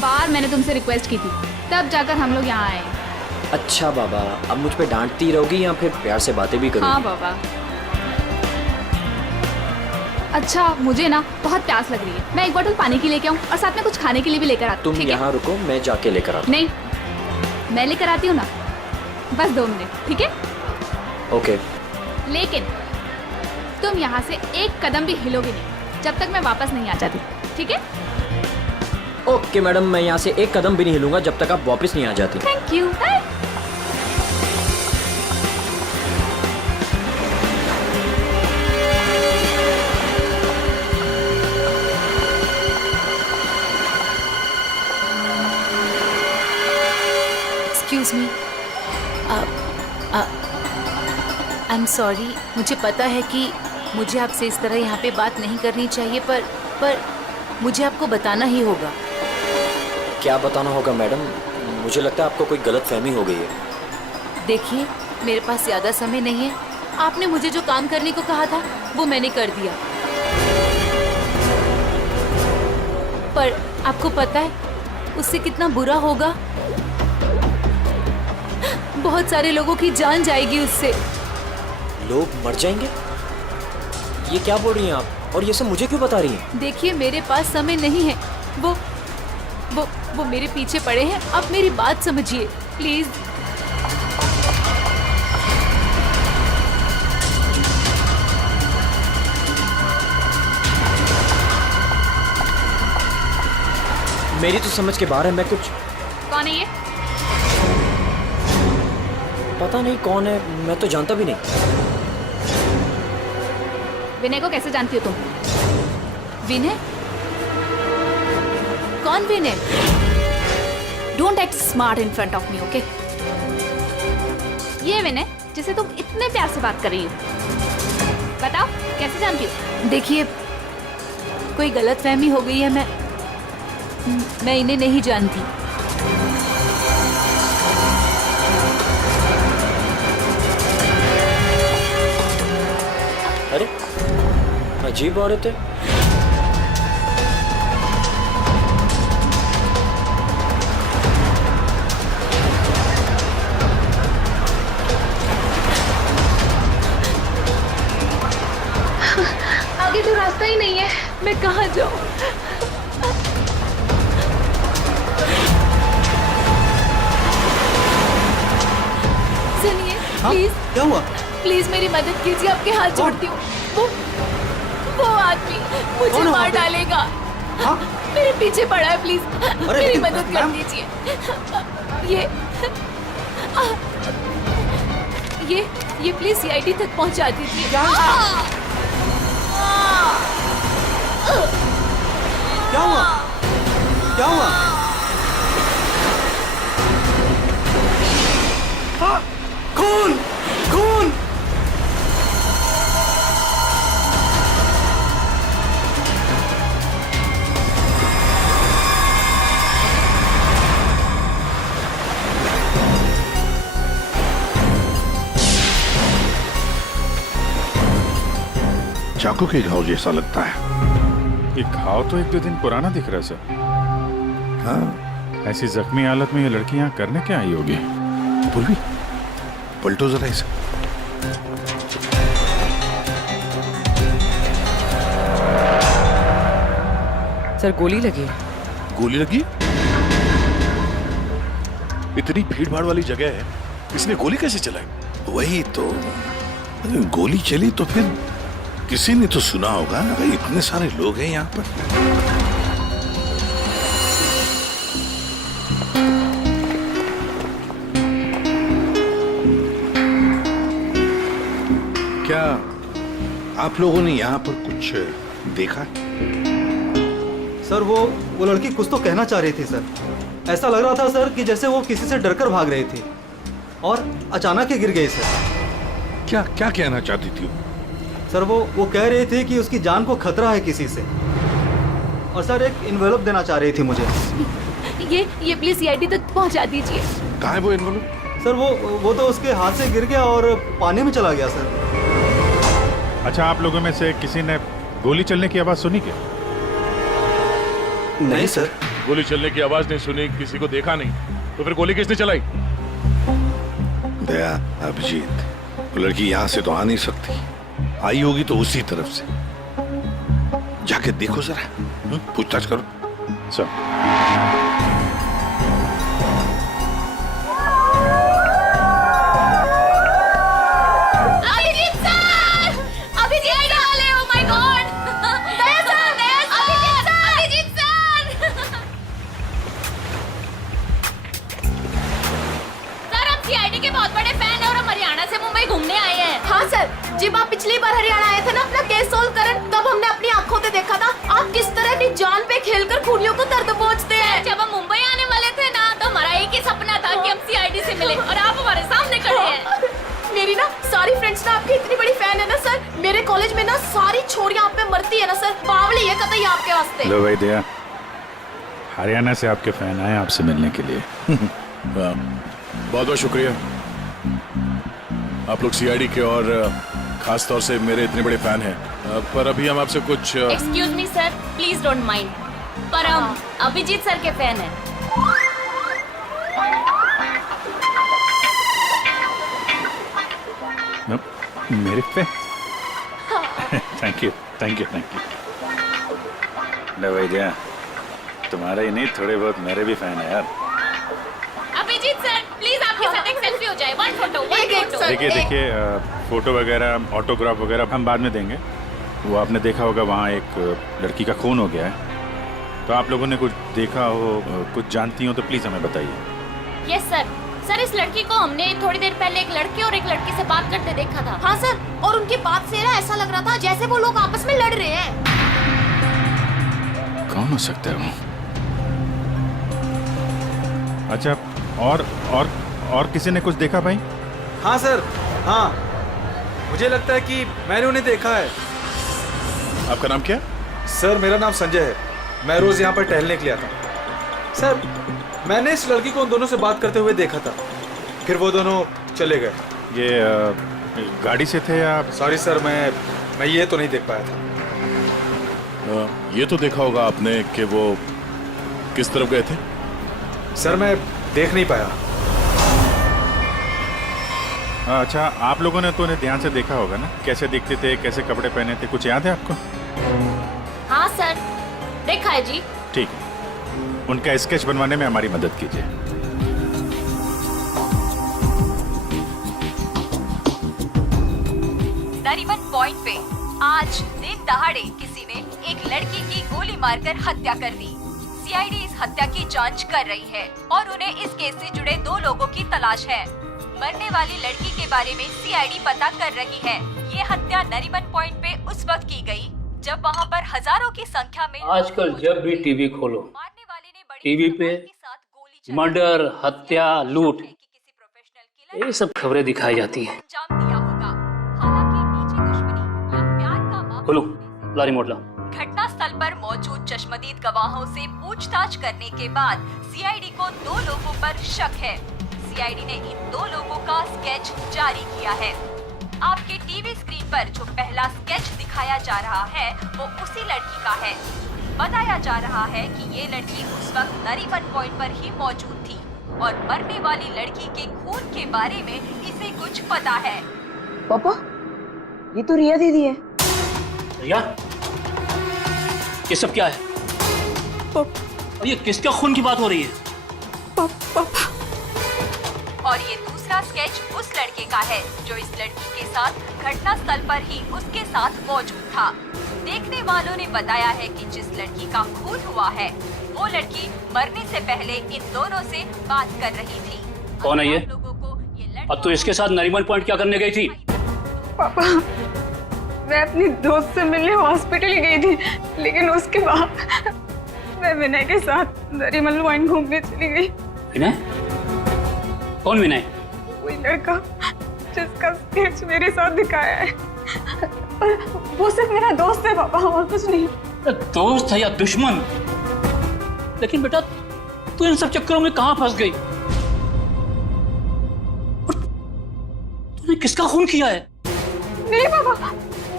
बार मैंने तुमसे रिक्वेस्ट की थी, तब जाकर हम लोग यहाँ आए। अच्छा बाबा, अब मुझ पे डांटती रहोगी या फिर प्यार से बातें भी करोगी? हाँ बाबा। अच्छा, मुझे ना बहुत प्यास लग रही है, मैं एक बोतल पानी की लेके आऊँ और साथ में कुछ खाने के लिए भी लेकर आती हूँ। तुम यहाँ रुको, मैं जाके लेकर आता हूँ। नहीं, मैं लेकर आती हूँ ना, बस 2 मिनट, ठीक है? ओके। लेकिन तुम यहाँ से एक कदम भी हिलोगे नहीं जब तक मैं वापस नहीं आ जाती, ठीक है? ओके मैडम, मैं यहाँ से एक कदम भी नहीं हिलूंगा जब तक आप वापस नहीं आ जाती। Thank you. Excuse me, I am sorry. मुझे पता है कि मुझे आपसे इस तरह यहाँ पे बात नहीं करनी चाहिए, पर मुझे आपको बताना ही होगा। क्या बताना होगा मैडम? मुझे लगता है आपको कोई गलत फहमी हो गई है। देखिए, मेरे पास ज़्यादा समय नहीं है। आपने मुझे जो काम करने को कहा था वो मैंने कर दिया, पर आपको पता है उससे कितना बुरा होगा? बहुत सारे लोगों की जान जाएगी उससे। लोग मर जाएंगे? ये क्या बोल रही हैं आप? और ये सब मुझे क्यों बता रही हैं? देखिए, मेरे पास समय नहीं है। वो मेरे पीछे पड़े हैं। आप मेरी बात समझिए प्लीज। मेरी तो समझ के बाहर है। मैं कुछ... कौन है ये? पता नहीं कौन है, मैं तो जानता भी नहीं। विनय को कैसे जानती हो तुम? विनय? कौन Vinay? Don't act smart in front of me, okay? ये विनय जिसे तुम इतने प्यार से बात कर रही हो, बताओ कैसे जानती हो? देखिए, कोई गलतफहमी हो गई है। मैं इन्हें नहीं जानती। अरे, अजीब औरत है। आगे तो रास्ता ही नहीं है, मैं कहाँ जाऊँ? सुनिए, प्लीज। क्या हुआ? प्लीज मेरी मदद कीजिए, आपके हाथ जोड़ती हूँ। वो आदमी मुझे मार डालेगा। हाँ? मेरे पीछे पड़ा है, प्लीज मेरी लेकिन मदद कर मैम- दीजिए। ये प्लीज सीआईडी तक पहुंचा दीजिए। क्या? क्या हुआ? क्या हुआ? हाँ? खून! खून! चाकू के घाव जैसा लगता है। ये घाव तो 1-2 दिन पुराना दिख रहा है सर। हाँ, ऐसी जख्मी हालत में ये लड़की यहाँ करने क्या आई होगी? पूर्वी, पलटो जरा इसे। सर गोली लगी। गोली लगी? इतनी भीड़ भाड़ वाली जगह है, इसने गोली कैसे चलाई? वही तो, गोली चली तो फिर किसी ने तो सुना होगा। इतने सारे लोग हैं यहाँ पर। क्या आप लोगों ने यहाँ पर कुछ देखा? सर वो लड़की कुछ तो कहना चाह रही थी सर। ऐसा लग रहा था सर कि जैसे वो किसी से डरकर भाग रही थी और अचानक ही गिर गई सर। क्या क्या कहना चाहती थी? सर वो कह रही थी कि उसकी जान को खतरा है किसी से, और सर एक इन्वेलप देना चाह रही थी मुझे। ये प्लीज सीआईडी तक पहुंचा दीजिए। कहाँ है वो एनवलप? सर वो तो उसके हाथ से गिर गया और पानी में चला गया सर। अच्छा, आप लोगों में से किसी ने गोली चलने की आवाज सुनी क्या? नहीं सर, गोली चलने की आवाज नहीं सुनी, किसी को देखा नहीं, तो फिर गोली किसने चलाई? दया, अभिजीत, वो लड़की यहाँ से तो आ नहीं सकती, आई होगी तो उसी तरफ से। जाके देखो जरा, पूछताछ करो। सर जब आप पिछली बार हरियाणा आए थे ना अपना केस सोल्व करने, तब हमने अपनी आंखों से देखा था आप किस तरह अपनी जान पे खेलकर खूनियों को दर्द पहुंचते हैं। जब हम मुंबई आने वाले थे ना, तो हमारा एक ही सपना था कि हम सीआईडी से मिले, और आप हमारे सामने खड़े हैं। मेरी ना सारी फ्रेंड्स ना आपकी इतनी बड़ी फैन है ना सर, मेरे कॉलेज में ना सारी छोरियां आप पे मरती है ना सर, बावली है कतई आपके वास्ते। लो भाई दया, हरियाणा से आपके फैन आए आपसे मिलने के लिए। बहुत बहुत शुक्रिया। आप लोग सीआईडी के और खास तौर से मेरे इतने बड़े फैन हैं, पर अभी हम आपसे कुछ excuse me sir, please don't mind, पर हम अभिजीत सर के फैन हैं। मेरे पे thank you thank you thank you. लो भाई दया, तुम्हारे ही नहीं थोड़े बहुत मेरे भी फैन है यार। अभिजीत सर प्लीज आपके साथ एक सेल्फी हो जाए, वन फोटो वन फोटो। देखिए फोटो वगैरह ऑटोग्राफ वगैरह हम बाद में देंगे। वो आपने देखा होगा वहाँ एक लड़की का खून हो गया है, तो आप लोगों ने कुछ देखा हो, कुछ जानती हो तो प्लीज हमें बताइए। Yes sir. सर इस लड़की को हमने थोड़ी देर पहले एक लड़के और एक लड़की से बात करते देखा था। हाँ सर, और उनकी बात से ना ऐसा लग रहा था जैसे वो लोग आपस में लड़ रहे हैं। कौन हो सकता है वो? अच्छा, और किसी ने कुछ देखा भाई? हाँ सर, हाँ मुझे लगता है कि मैंने उन्हें देखा है। आपका नाम क्या? सर मेरा नाम संजय है, मैं रोज यहाँ पर टहलने के लिए आता हूँ। सर मैंने इस लड़की को उन दोनों से बात करते हुए देखा था, फिर वो दोनों चले गए। ये गाड़ी से थे या? सॉरी सर, मैं ये तो नहीं देख पाया था। ये तो देखा होगा आपने कि वो किस तरफ गए थे? सर मैं देख नहीं पाया। अच्छा, आप लोगों ने तो उन्हें ध्यान से देखा होगा ना, कैसे दिखते थे, कैसे कपड़े पहने थे, कुछ याद है आपको? हाँ सर, देखा है जी। ठीक है, उनका स्केच बनवाने में हमारी मदद कीजिए। नरीमन पॉइंट पे आज दिन दहाड़े किसी ने एक लड़की की गोली मारकर हत्या कर दी। सीआईडी इस हत्या की जांच कर रही है और उन्हें इस केस से जुड़े 2 लोगों की तलाश है। मरने वाली लड़की के बारे में सीआईडी पता कर रही है। ये हत्या नरीमन पॉइंट पे उस वक्त की गई जब वहाँ पर हजारों की संख्या में आजकल जब भी टीवी खोलो, मारने वाले ने बड़ी टीवी पे मर्डर, हत्या, लूट, ये सब खबरें दिखाई जाती हैं। अंजाम दिया होगा। हालांकि निजी दुश्मनी या प्यार का मामला खोलो, ला रिमोट ला। घटना स्थल पर मौजूद चश्मदीद गवाहों से पूछताछ करने के बाद सीआईडी को 2 लोगों पर शक है। सीआईडी ने इन 2 लोगों का स्केच जारी किया है। आपके टीवी स्क्रीन पर जो पहला स्केच दिखाया जा रहा है वो उसी लड़की का है। बताया जा रहा है कि ये लड़की उस वक्त नरीमन पॉइंट पर ही मौजूद थी और मरने वाली लड़की के खून के बारे में इसे कुछ पता है। पापा, ये तो रिया दीदी है। रिया, ये सब क्या है? और ये किसका खून की बात हो रही है? और ये दूसरा स्केच उस लड़के का है जो इस लड़की के साथ घटना स्थल पर ही उसके साथ मौजूद था। देखने वालों ने बताया है कि जिस लड़की का खून हुआ है वो लड़की मरने से पहले इन दोनों से बात कर रही थी। कौन है ये? लोगों को ये और तू इसके साथ नरीमन पॉइंट क्या करने गई थी? पापा, मैं अपनी दोस्त से मिलने हॉस्पिटल गई थी, लेकिन उसके बाद मैं विनय के साथ नरीमन पॉइंट घूमने चली गई। विनय? कौन विनय? वही लड़का जिसका स्केच मेरे साथ दिखाया है। वो सिर्फ मेरा दोस्त है पापा, और कुछ नहीं। दोस्त है या दुश्मन? लेकिन बेटा तू इन सब चक्करों में कहां फंस गई? तूने किसका खून किया है? नहीं पापा,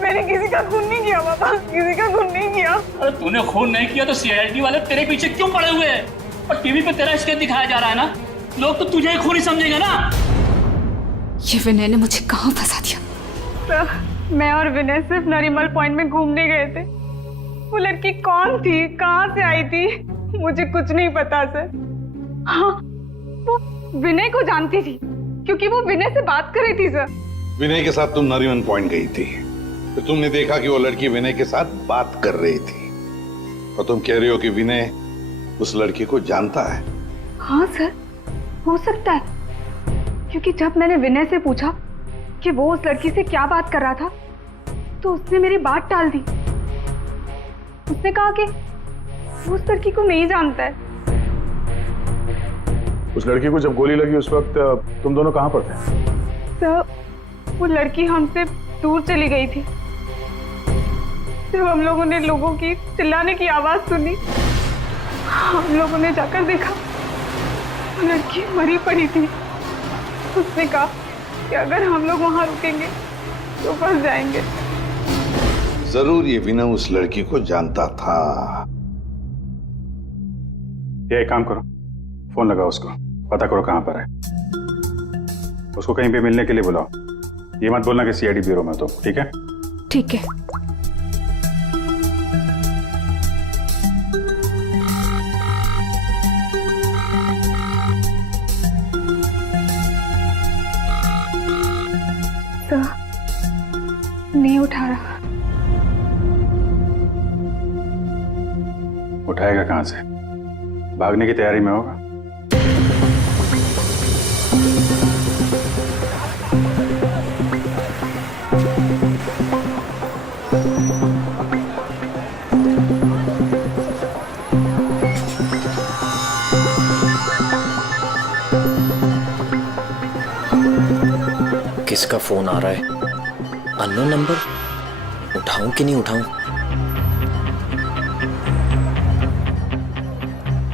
मैंने किसी का खून नहीं किया पापा, किसी का खून नहीं किया। अरे तूने खून नहीं किया तो सीआईडी वाले तेरे पीछे क्यों पड़े हुए हैं? और टीवी पे तेरा स्केच दिखाया जा रहा है ना, लोग तो तुझे ही खूनी समझेंगे ना। ये विनय ने मुझे कहाँ फंसा दिया? सर, मैं और विनय सिर्फ नरीमल पॉइंट में घूमने गए थे। वो लड़की कौन थी, कहाँ से आई थी, मुझे कुछ नहीं पता सर। हाँ, वो विनय को जानती थी क्योंकि वो विनय से बात कर रही थी सर। विनय के साथ तुम नरीमन पॉइंट गई थी तो तुमने देखा कि वो लड़की विनय के साथ बात कर रही थी और तुम कह रहे हो कि विनय उस लड़की को जानता है। हाँ सर, हो सकता है, क्योंकि जब मैंने विनय से पूछा कि वो उस लड़की से क्या बात कर रहा था तो उसने मेरी बात टाल दी। उसने कहा कि वो उस लड़की को नहीं जानता है। उस लड़की को जब गोली लगी उस वक्त तुम दोनों कहाँ पर थे? सर, वो लड़की हमसे दूर चली गई थी। जब हम लोगों ने लोगों की चिल्लाने की आवाज सुनी, हम लोगों ने जाकर देखा वो लड़की मरी पड़ी थी। उसने कहा कि अगर हम लोग वहां रुकेंगे तो फंस जाएंगे। जरूर ये विनय उस लड़की को जानता था। ये एक काम करो, फोन लगाओ उसको, पता करो कहाँ पर है। उसको कहीं पे मिलने के लिए बुलाओ। ये मत बोलना कि सीआईडी ब्यूरो में तो, ठीक है? ठीक है। सर, नहीं उठा रहा। उठाएगा कहाँ से? भागने की तैयारी में होगा। किसका फोन आ रहा है? Unknown number? उठाऊं कि नहीं उठाऊं?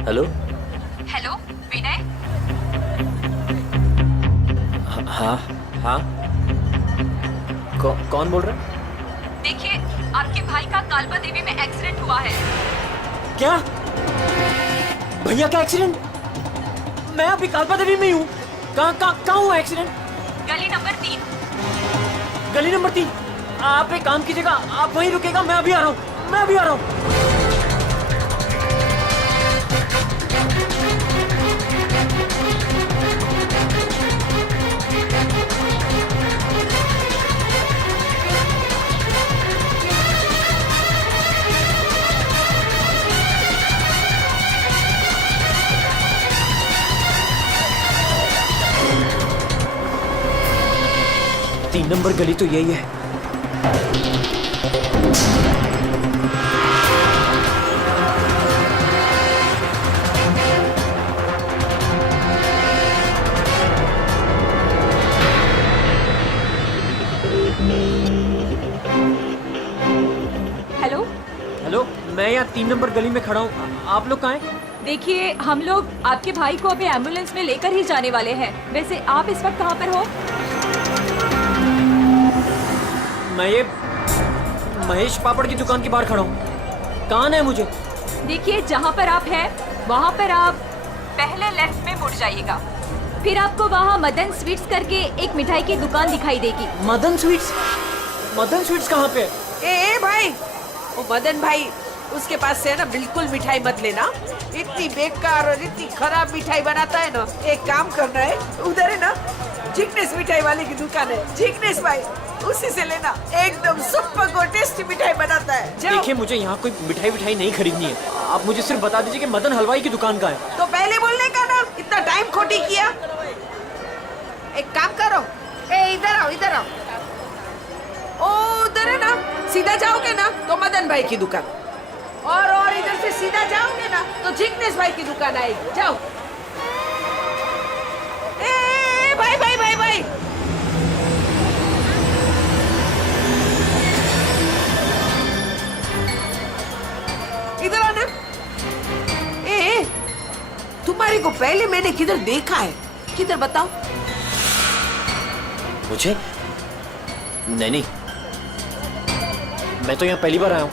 हेलो? हेलो विनय, हाँ हाँ, कौन बोल रहा है? देखिए आपके भाई का कालबा देवी में एक्सीडेंट हुआ है। क्या? भैया का एक्सीडेंट? मैं अभी कालपा देवी में ही हूँ। कहाँ हुआ एक्सीडेंट? गली नंबर 3। गली नंबर 3? आप एक काम कीजिएगा, आप वहीं रुकेगा, मैं अभी आ रहा हूँ, मैं अभी आ रहा हूँ। तीन नंबर गली तो यही है। हेलो हेलो, मैं यहाँ 3 नंबर गली में खड़ा हूँ। आप लोग कहाँ हैं? देखिए हम लोग आपके भाई को अभी एम्बुलेंस में लेकर ही जाने वाले हैं। वैसे आप इस वक्त कहाँ पर हो? मैं ये महेश पापड़ की दुकान के बाहर खड़ा हूँ। कहाँ है मुझे? देखिए जहाँ पर आप हैं वहाँ पर आप पहले लेफ्ट में मुड़ जाइएगा, फिर आपको वहाँ मदन स्वीट्स करके एक मिठाई की दुकान दिखाई देगी। मदन स्वीट्स? मदन स्वीट्स कहाँ पे है? ए भाई, वो मदन भाई, उसके पास से है ना बिल्कुल मिठाई मत लेना। इतनी बेकार और इतनी खराब मिठाई बनाता है ना। एक काम करना है, उधर है ना जिग्नेश मिठाई वाले की दुकान है, जिग्नेश भाई, उसी से लेना। एकदम सुपर को टेस्टी मिठाई बनाता है। देखिए मुझे यहाँ कोई मिठाई नहीं खरीदनी है। आप मुझे सिर्फ बता दीजिए कि मदन हलवाई की दुकान कहाँ है। तो पहले बोलने का ना, इतना टाइम खोटी किया। एक काम करो, इधर आओ, इधर आओ। ओ उधर है ना, सीधा जाओगे ना तो मदन भाई की दुकान, और इधर से सीधा जाओगे ना तो जिग्नेश भाई की दुकान आएगी। जाओ। भाई भाई भाई भाई, इधर आना। तुम्हारे को पहले मैंने किधर देखा है? किधर बताओ मुझे? नहीं, मैं तो यहाँ पहली बार आया हूँ।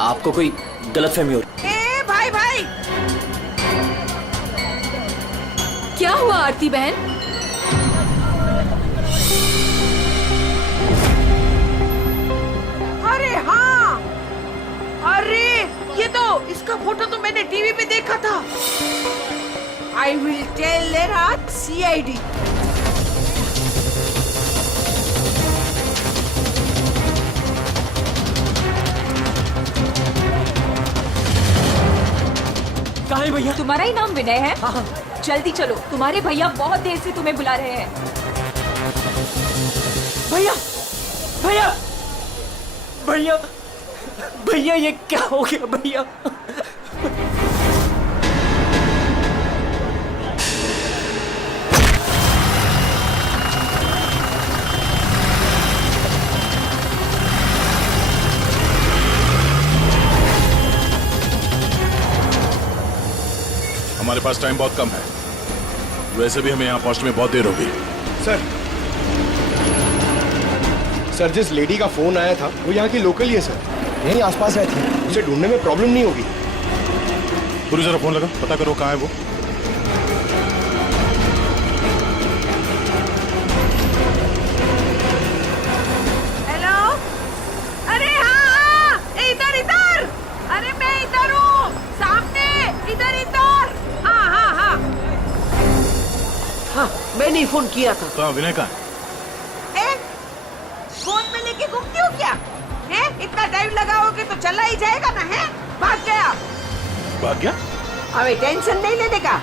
आपको कोई गलतफहमी हो रही। ए भाई भाई, क्या हुआ आरती बहन? अरे हाँ, अरे ये तो, इसका फोटो तो मैंने टीवी पे देखा था। I will tell CID। कहाँ है भैया? तुम्हारा ही नाम विनय है? हाँ हाँ। जल्दी चलो, तुम्हारे भैया बहुत देर से तुम्हें बुला रहे हैं। भैया भैया भैया भैया, ये क्या हो गया भैया? हमारे पास टाइम बहुत कम है, वैसे भी हमें यहाँ पहुंचने में बहुत देर होगी। सर जिस लेडी का फोन आया था वो यहाँ की लोकल ही है सर, यहीं आसपास रहती है, उसे ढूंढने में प्रॉब्लम नहीं होगी। पूरी जरा फोन लगा, पता करो कहाँ है वो। हेलो, अरे हाँ, इधर इधर, अरे मैं इधर हूँ, सामने, इधर इधर। हाँ हाँ हाँ हाँ, मैंने ही फोन किया था। कहाँ विनय कहाँ? फोन में लेके घूमती हो क्या? है? इतना टाइम लगाओगे तो चला ही जाएगा ना, है? भाग गया। भाग गया? अबे टेंशन नहीं लेने का।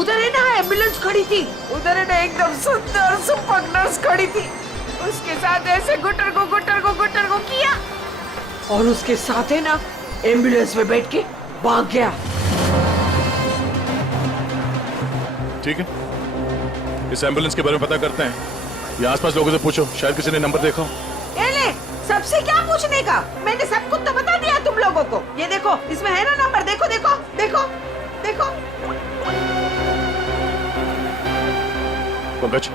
उधर है ना एम्बुलेंस खड़ी थी, उधर है ना एकदम सुंदर सुपर नर्स खड़ी थी, उसके साथ ऐसे गुटर को किया और उसके साथ है ना एम्बुलेंस में बैठ के भाग गया। ठीक है, इस एम्बुलेंस के बारे में पता करते हैं। ये आसपास लोगों से पूछो, शायद किसी ने नंबर देखा हो। ये ले, सबसे क्या पूछने का, मैंने सब कुछ तो बता दिया तुम लोगों को। ये देखो, इसमें है ना नंबर, देखो देखो देखो देखो। पंकज,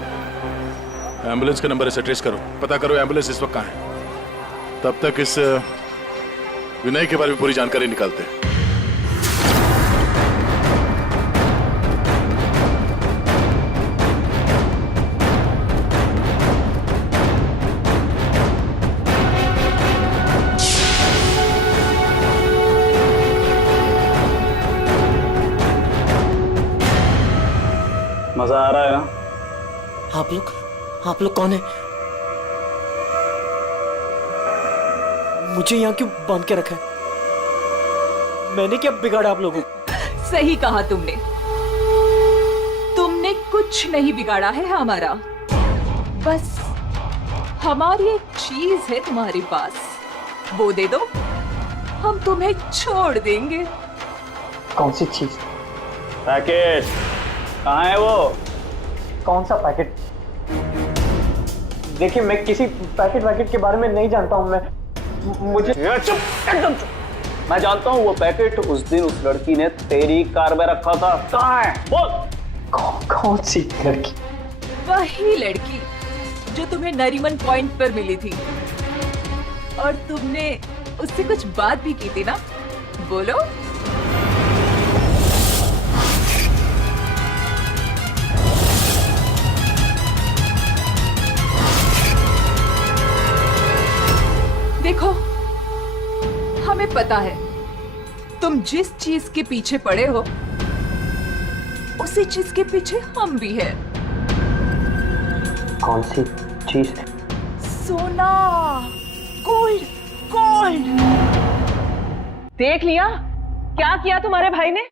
एम्बुलेंस का नंबर इसे ट्रेस करो, पता करो एम्बुलेंस इस वक्त कहाँ है। तब तक इस विनय के बारे में पूरी जानकारी निकालते हैं। मजा आ रहा है ना? आप लोग कौन है? मुझे यहाँ क्यों बांध के रखा है? मैंने क्या बिगाड़ा आप लोगों को? सही कहा तुमने कुछ नहीं बिगाड़ा है हमारा, बस हमारी एक चीज है तुम्हारे पास, वो दे दो, हम तुम्हें छोड़ देंगे। कौन सी चीज? पैकेट कहाँ है वो? कौन सा पैकेट? देखिए मैं किसी पैकेट के बारे में नहीं जानता हूँ। मैं मुझे चुप, एकदम चुप। मैं जानता हूँ वो पैकेट उस दिन उस लड़की ने तेरी कार में रखा था। कहाँ है बोल? कौन सी लड़की? वही लड़की जो तुम्हें नरीमन पॉइंट पर मिली थी और तुमने उससे कुछ बात भी की थी ना, बोलो। देखो, हमें पता है तुम जिस चीज के पीछे पड़े हो उसी चीज के पीछे हम भी हैं। कौन सी चीज? सोना, गोल्ड, गोल्ड। देख लिया क्या किया तुम्हारे भाई ने?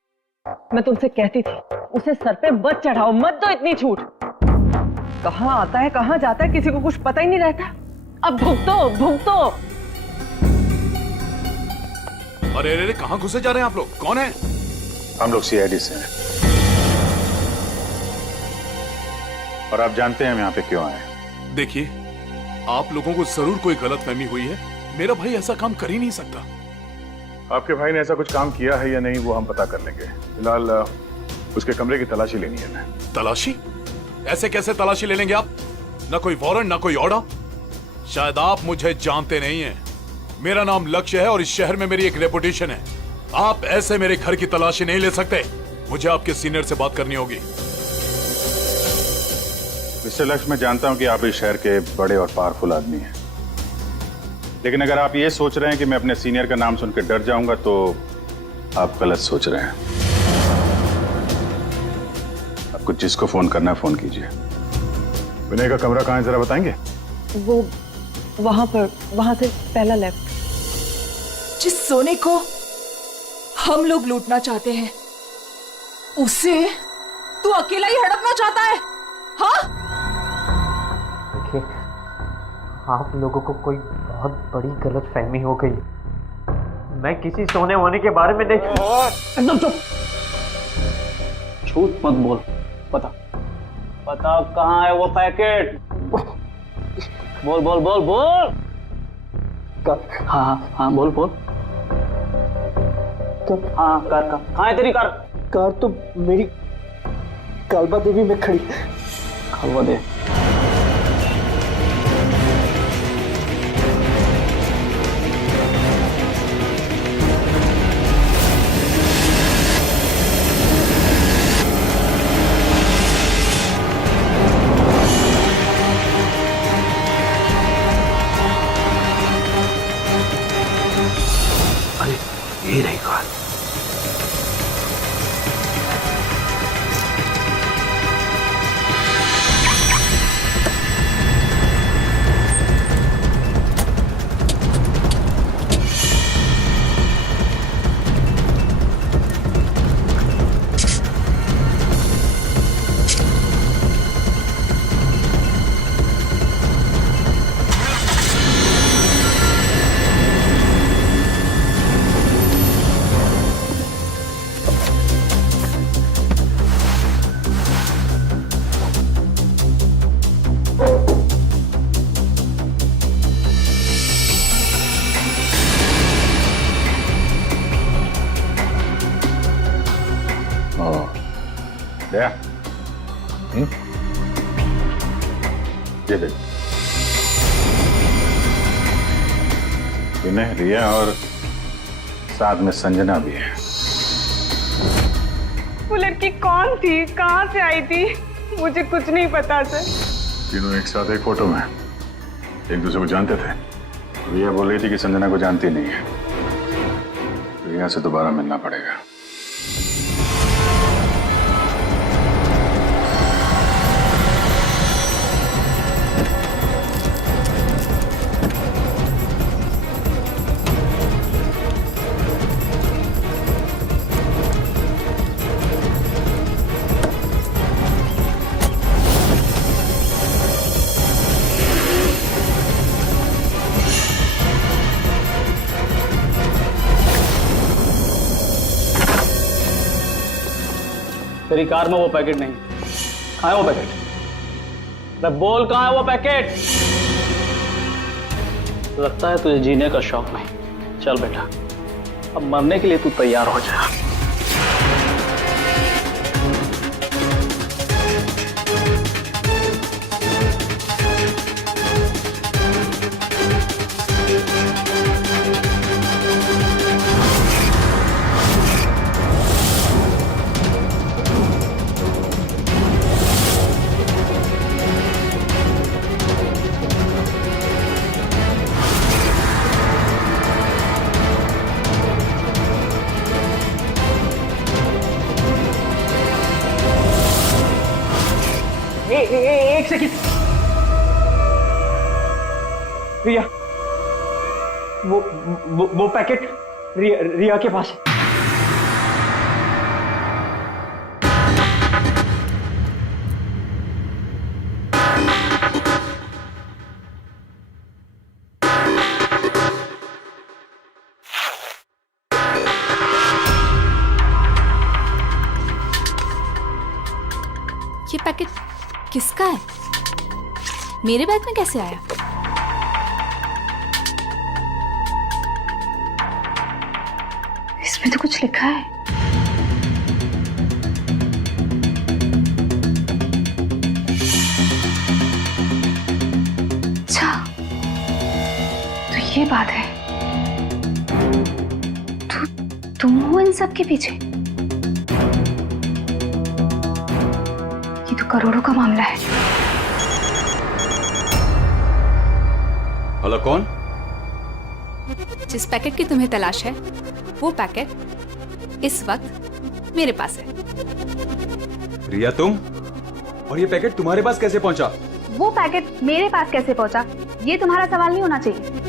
मैं तुमसे कहती थी उसे सर पे मत चढ़ाओ, मत दो इतनी छूट। कहाँ आता है कहाँ जाता है किसी को कुछ पता ही नहीं रहता। अब भुगतो भुगतो। अरे अरे कहाँ घुसे जा रहे हैं आप लोग? कौन है? हम लोग CID से हैं और आप जानते हैं हम यहाँ पे क्यों आए। देखिए, आप लोगों को जरूर कोई गलतफहमी हुई है। मेरा भाई ऐसा काम कर ही नहीं सकता। आपके भाई ने ऐसा कुछ काम किया है या नहीं वो हम पता कर लेंगे। फिलहाल उसके कमरे की तलाशी लेनी है। मैं तलाशी? ऐसे कैसे तलाशी ले लेंगे आप? ना कोई वारंट ना कोई ऑर्डर। शायद आप मुझे जानते नहीं हैं। मेरा नाम लक्ष्य है और इस शहर में मेरी एक रेपुटेशन है। आप ऐसे मेरे घर की तलाशी नहीं ले सकते। मुझे आपके सीनियर से बात करनी होगी। मिस्टर लक्ष्य, मैं जानता हूं कि आप इस शहर के बड़े और पावरफुल आदमी हैं, लेकिन अगर आप ये सोच रहे हैं कि मैं अपने सीनियर का नाम सुनकर डर जाऊंगा तो आप गलत सोच रहे हैं। आपको जिसको फोन करना है फोन कीजिए। विनय का कमरा कहाँ है जरा बताएंगे? वो वहां पर, वहां से पहला लेफ्ट। जिस सोने को हम लोग लूटना चाहते हैं उसे तू अकेला ही हड़पना चाहता है? हाँ? देखिए, आप लोगों को कोई बहुत बड़ी गलतफहमी हो गई। मैं किसी सोने वोने के बारे में नहीं। एकदम चुप। झूठ मत बोल। बता कहाँ है वो पैकेट? बोल बोल बोल बोल। हाँ बोल बोल। हाँ कार कहाँ है तेरी कार? कार तो मेरी कालबा देवी में खड़ी। कालबा देवी? ये रही कार। दया, ये देख, विनय, रिया और साथ में संजना भी है। वो लड़की कौन थी, कहाँ से आई थी? मुझे कुछ नहीं पता सर। तीनों एक साथ एक फोटो में एक दूसरे को जानते थे। रिया बोल रही थी कि संजना को जानती नहीं है। रिया से दोबारा मिलना पड़ेगा। तेरी कार में वो पैकेट नहीं। कहाँ है वो पैकेट? अरे बोल, कहाँ है वो पैकेट? लगता है तुझे जीने का शौक नहीं। चल बेटा, अब मरने के लिए तू तैयार हो जा। एक सेकंड। रिया, वो पैकेट रिया के पास है। ये पैकेट किसका है? मेरे बैग में कैसे आया? इसमें तो कुछ लिखा है। अच्छा, ये बात है, तुम हो इन सब के पीछे? ये तो करोड़ों का मामला है। हेलो, कौन? जिस पैकेट की तुम्हें तलाश है वो पैकेट इस वक्त मेरे पास है। रिया, तुम? और ये पैकेट तुम्हारे पास कैसे पहुंचा? वो पैकेट मेरे पास कैसे पहुंचा ये तुम्हारा सवाल नहीं होना चाहिए।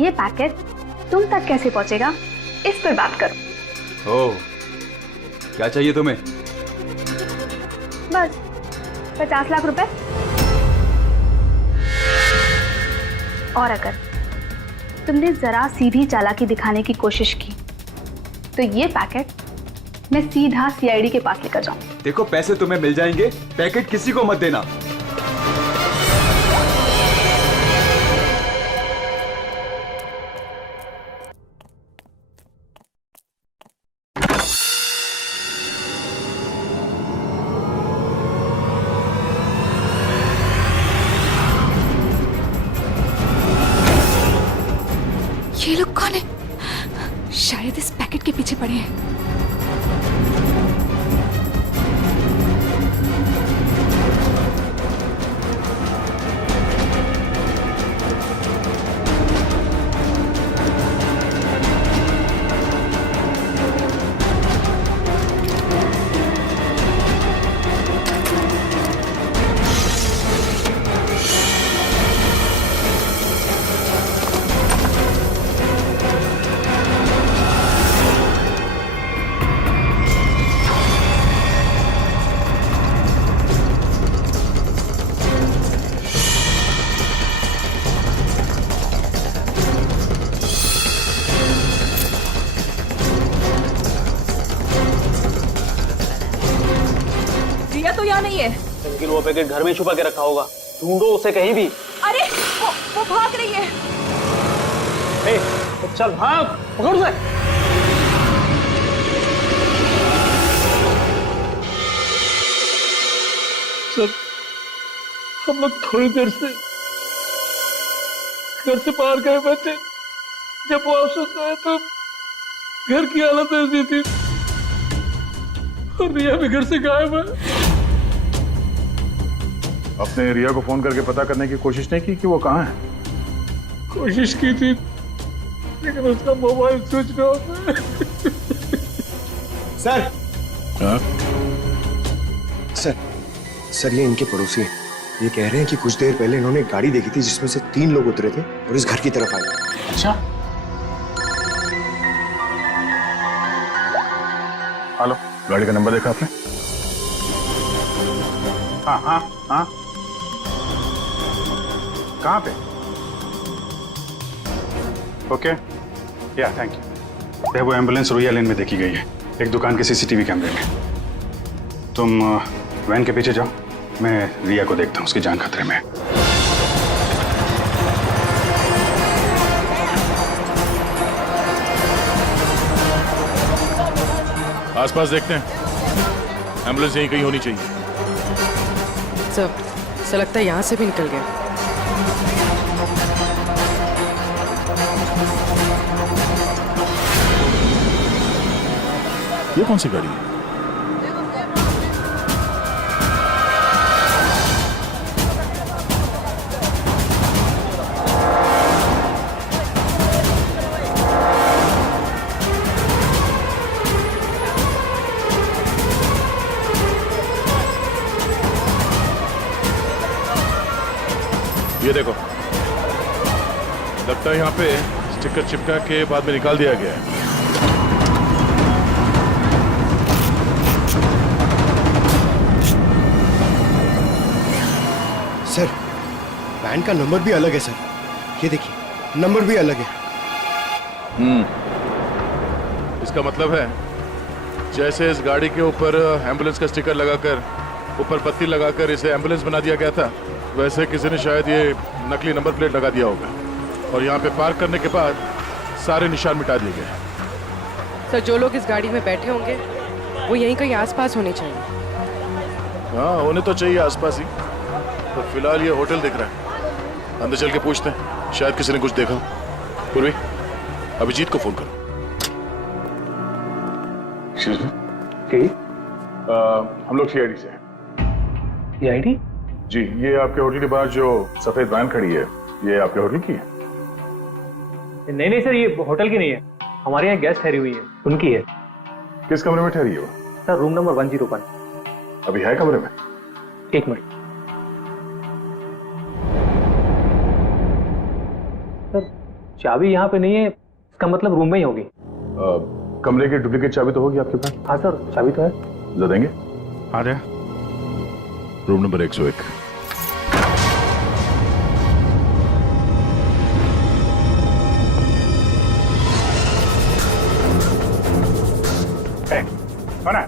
ये पैकेट तुम तक कैसे पहुंचेगा इस पर बात करो। ओह, क्या चाहिए तुम्हें? बस 50 लाख रुपए। और अगर तुमने जरा सी भी चालाकी दिखाने की कोशिश की तो ये पैकेट मैं सीधा सीआईडी के पास लेकर जाऊं। देखो, पैसे तुम्हें मिल जाएंगे, पैकेट किसी को मत देना। ये लोग कौन है? शायद इस पैकेट के पीछे पड़े हैं। तो यहाँ नहीं है। लेकिन वो पैकेट घर में छुपा के रखा होगा, ढूंढो उसे कहीं भी। अरे वो भाग रही है। ए, चल भाग, पकड़ उसे। सर, हम लोग थोड़ी देर से घर से बाहर गए बैठे, जब वापस आए तो घर की हालत ऐसी थी और रिया भी घर से गायब है। आपने रिया को फोन करके पता करने की कोशिश नहीं की कि वो कहाँ है? कोशिश की थी, लेकिन उसका मोबाइल स्विच ऑफ है। सर, हाँ? सर ये इनके पड़ोसी हैं। ये कह रहे हैं कि कुछ देर पहले इन्होंने एक गाड़ी देखी थी जिसमें से 3 लोग उतरे थे और इस घर की तरफ आए। अच्छा, हेलो, गाड़ी का नंबर देखा आपने? हाँ हाँ हाँ, कहाँ पे? ओके, या थैंक यू। वो एम्बुलेंस रोया लेन में देखी गई है, एक दुकान के सीसीटीवी कैमरे में। तुम वैन के पीछे जाओ, मैं रिया को देखता हूँ, उसकी जान खतरे में है। आसपास देखते हैं, एम्बुलेंस यहीं कहीं होनी चाहिए। सर लगता है यहाँ से भी निकल गया। ये कौन सी गाड़ी है? ये देखो, लगता है यहाँ पे स्टिकर चिपका के बाद में निकाल दिया गया है। सर, वैन का नंबर भी अलग है सर, ये देखिए, नंबर भी अलग है। इसका मतलब है जैसे इस गाड़ी के ऊपर एम्बुलेंस का स्टिकर लगाकर, ऊपर पत्ती लगाकर इसे एम्बुलेंस बना दिया गया था, वैसे किसी ने शायद ये नकली नंबर प्लेट लगा दिया होगा और यहाँ पे पार्क करने के बाद सारे निशान मिटा दिए गए। सर, जो लोग इस गाड़ी में बैठे होंगे वो यहीं कहीं आसपास होने चाहिए। हाँ, होने तो चाहिए आसपास ही। तो फिलहाल ये होटल दिख रहा है, अंदर चल के पूछते हैं, शायद किसी ने कुछ देखा। पूर्वी, अभिजीत को फोन करो। हम लोग सीआईडी से हैं। सीआईडी? जी, ये आपके होटल के बाहर जो सफेद वैन खड़ी है, ये आपके होटल की है? नहीं नहीं सर, ये होटल की नहीं है, हमारे यहाँ गेस्ट ठहरी हुई है, उनकी है। किस कमरे में ठहरी है वो? Sir room number 101। अभी है कमरे में? एक मिनट सर, चाबी यहाँ पे नहीं है, इसका मतलब रूम में ही होगी। कमरे की डुप्लीकेट चाबी तो होगी आपके पास? हाँ सर, चाबी तो है। ला देंगे? आ जाए। Room number 101। कौन है?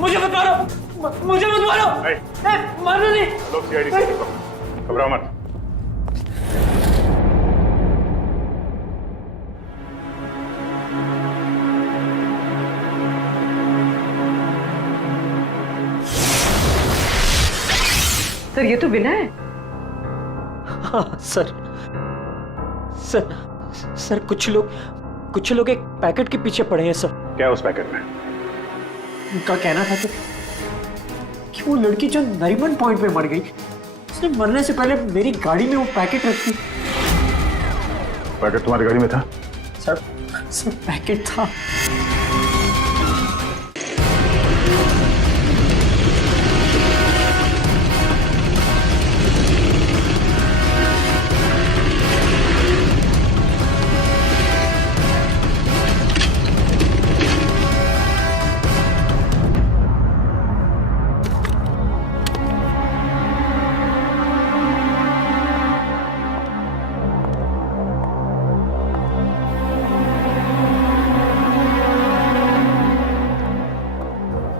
मुझे मत मारो, मुझे मत मारो, मारो नहीं। लोग सीआईडी से घबराओ मत। सर ये तो बिना है। हाँ सर, सर कुछ लोग एक पैकेट के पीछे पड़े हैं सर। क्या उस पैकेट में? उनका कहना था कि वो लड़की जो नरीमन पॉइंट पे मर गई, उसने मरने से पहले मेरी गाड़ी में वो पैकेट रखी। पैकेट तुम्हारी गाड़ी में था? सर पैकेट था।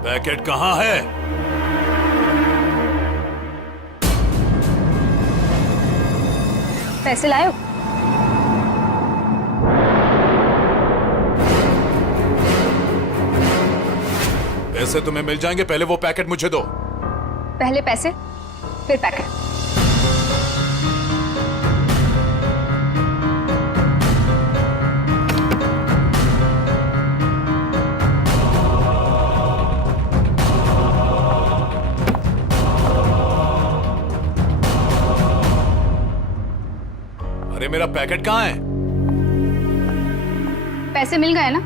पैकेट कहाँ है? पैसे लाए हो? पैसे तुम्हें मिल जाएंगे, पहले वो पैकेट मुझे दो। पहले पैसे फिर पैकेट। अरे मेरा पैकेट कहाँ है? पैसे मिल गए ना,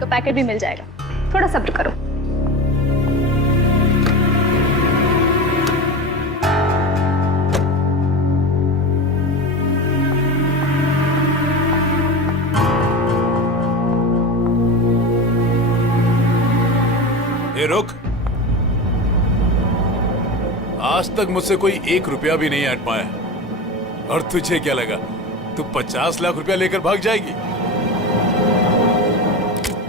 तो पैकेट भी मिल जाएगा। थोड़ा सब्र करो। ए रुक, आज तक मुझसे कोई 1 रुपया भी नहीं ऐड पाया, और तुझे क्या लगा तू 50 लाख रुपया लेकर भाग जाएगी?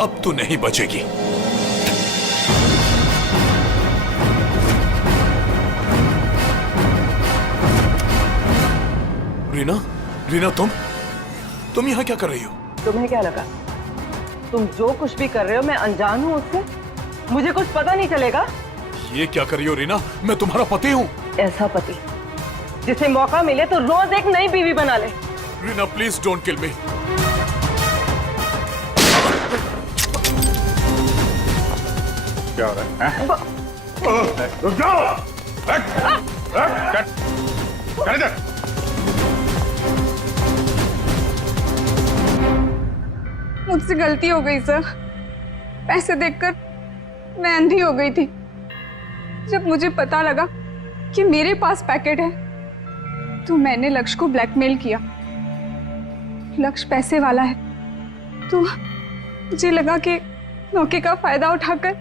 अब तू नहीं बचेगी। रीना, तुम यहाँ क्या कर रही हो? तुम्हें क्या लगा तुम जो कुछ भी कर रहे हो मैं अनजान हूँ उससे? मुझे कुछ पता नहीं चलेगा? ये क्या कर रही हो रीना? मैं तुम्हारा पति हूँ। ऐसा पति जिसे मौका मिले तो रोज एक नई बीवी बना ले। रीना प्लीज डोंट किल मी। क्या हो रहा है? रुक जाओ। मुझसे गलती हो गई सर। पैसे देखकर मैं अंधी हो गई थी। जब मुझे पता लगा कि मेरे पास पैकेट है तो मैंने लक्ष्य को ब्लैकमेल किया। लक्ष्य पैसे वाला है तो मुझे लगा कि मौके का फायदा उठाकर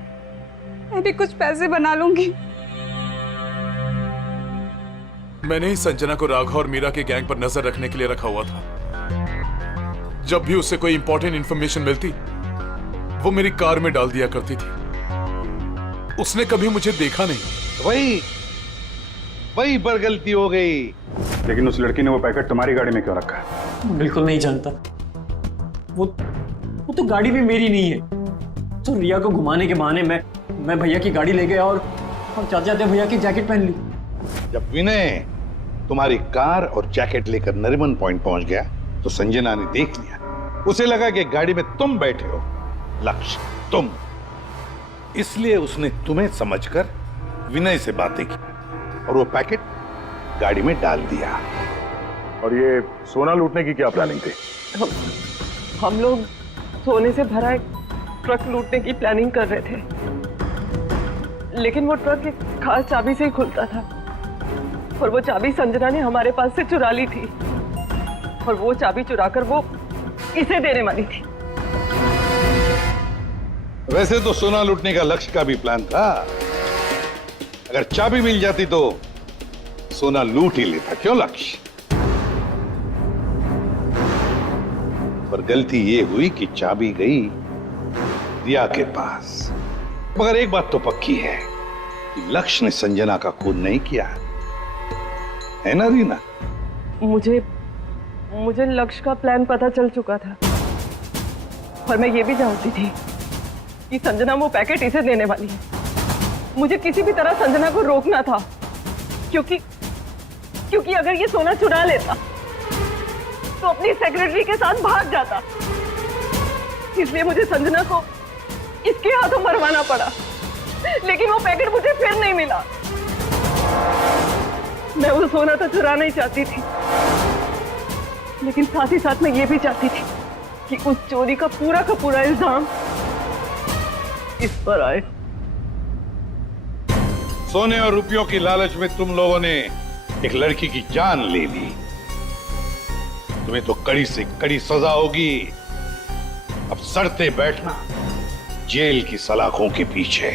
मैं भी कुछ पैसे बना लूंगी। मैंने ही संजना को राघव और मीरा के गैंग पर नजर रखने के लिए रखा हुआ था। जब भी उसे कोई इंपॉर्टेंट इंफॉर्मेशन मिलती वो मेरी कार में डाल दिया करती थी। उसने कभी मुझे देखा नहीं। वही पर गलती हो गई। लेकिन उस लड़की ने वो पैकेट तुम्हारी गाड़ी में क्यों रखा है? बिल्कुल नहीं जानता। वो तो गाड़ी भी मेरी नहीं है। तो रिया को घुमाने के बहाने मैं भैया की गाड़ी ले गया और जाते जाते भैया की जैकेट पहन ली। जब विनय तुम्हारी कार और जैकेट लेकर नरीमन पॉइंट पहुंच गया तो संजना ने देख लिया। उसे लगा कि गाड़ी में तुम बैठे हो, लक्ष्य तुम, इसलिए उसने तुम्हें समझकर विनय से बातें की और वो पैकेट गाड़ी में डाल दिया। और ये सोना लूटने की क्या प्लानिंग थी? हम लोग सोने से भरा एक ट्रक लूटने की प्लानिंग कर रहे थे, लेकिन वो ट्रक एक खास चाबी से ही खुलता था और वो चाबी संजना ने हमारे पास से चुरा ली थी और वो चाबी चुराकर वो इसे देने वाली थी। वैसे तो सोना लूटने का लक्ष्य का भी प्लान था। अगर चाबी मिल जाती तो सोना लूट ही लेता, क्यों लक्ष्य? पर गलती ये हुई कि चाबी गई दिया के पास। मगर एक बात तो पक्की है कि लक्ष्य ने संजना का खून नहीं किया, है ना रीना? मुझे लक्ष्य का प्लान पता चल चुका था और मैं ये भी जानती थी कि संजना वो पैकेट इसे देने वाली है। मुझे किसी भी तरह संजना को रोकना था, क्योंकि अगर ये सोना चुरा लेता तो अपनी सेक्रेटरी के साथ भाग जाता। इसलिए मुझे संजना को इसके हाथों मरवाना पड़ा, लेकिन वो पैकेट मुझे फिर नहीं मिला। मैं वो सोना तो चुराना ही चाहती थी, लेकिन साथ ही साथ मैं ये भी चाहती थी कि उस चोरी का पूरा इल्जाम इस पर आए। सोने और रुपयों की लालच में तुम लोगों ने एक लड़की की जान ले ली। तुम्हें तो कड़ी से कड़ी सजा होगी। अब सड़ते बैठना जेल की सलाखों के पीछे।